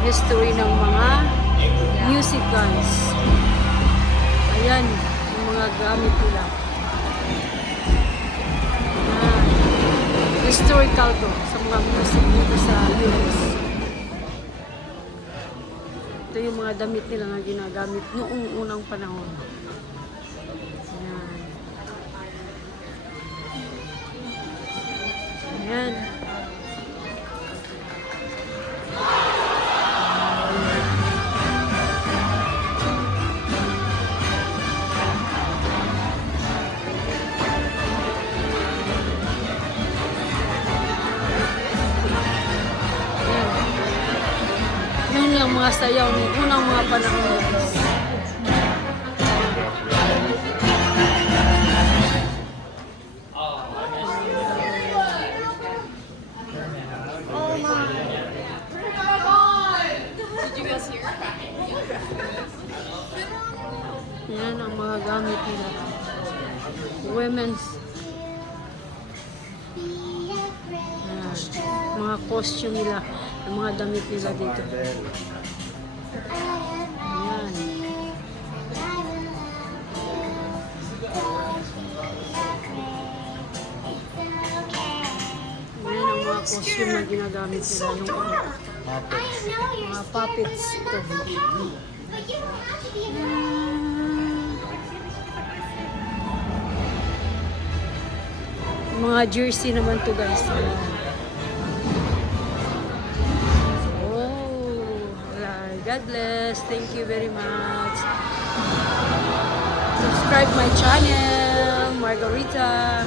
history ng mga musicals. Ayan, yung mga gamit nila. Ayan. Historical to sa mga music dito sa US. Ito yung mga damit nila na ginagamit noong unang panahon. Ayan. Ayan. Yun yung mga sayaw ng unang mga panahon. Yan ang mga gamit nila. Women's. Yan. Mga costume nila. Ang mga damit nila dito. Ayan. Ayan ang mga costume na ginagamit nila nung mga puppets ito. Mga jersey naman to guys. God bless. Thank you very much. Subscribe my channel, Margarita.